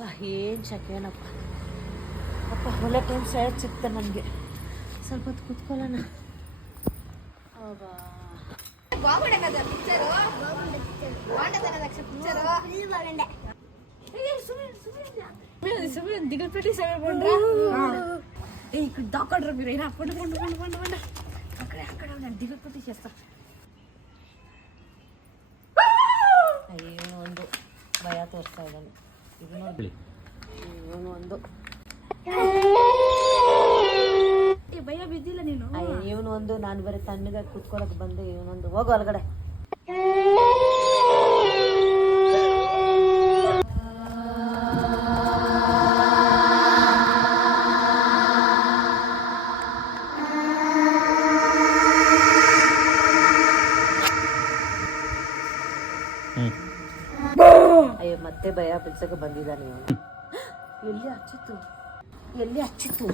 ಏನು ಶಕೇನಪ್ಪ ಅಪ್ಪ ಒಳ್ಳೆ ಟೈಮ್ ಸೈಡ್ ಸಿಕ್ತ ನನಗೆ. ಸ್ವಲ್ಪ ಹೊತ್ತು ಕೂತ್ಕೊಳ್ಳೋಣ. ದಿಗಲ್ಪೇಟೆ ఇక్కడ దాక్కంటారు మీరు అయినా పండు పండు పండు పండు పండు అక్కడే అక్కడ ఉన్నాను దిగకపోతే చేస్తా. ಅಯ್ಯೋ ಒಂದು ಭಯ ತೋರಿಸ್ತಾ ಇದ್ದಾನೆ ಇದು ನೋಡಿ. ಇವನು ಒಂದು ಭಯ ಬಿದ್ದಿಲ್ಲ ನೀನು. ಇವನು ಒಂದು ನಾನು ಬರೀ ತಣ್ಣಗೆ ಕುತ್ಕೊಳಕ್ ಬಂದೆ. ಇವನೊಂದು ಹೋಗು ಹೊರಗಡೆ. ಅಯ್ಯೋ ಮತ್ತೆ ಭಯ ಬಿಡ್ಸಕ್ಕೆ ಬಂದಿದ್ದಾನೆ ಇವನು. ಎಲ್ಲಿ ಹಚ್ಚಿತ್ತು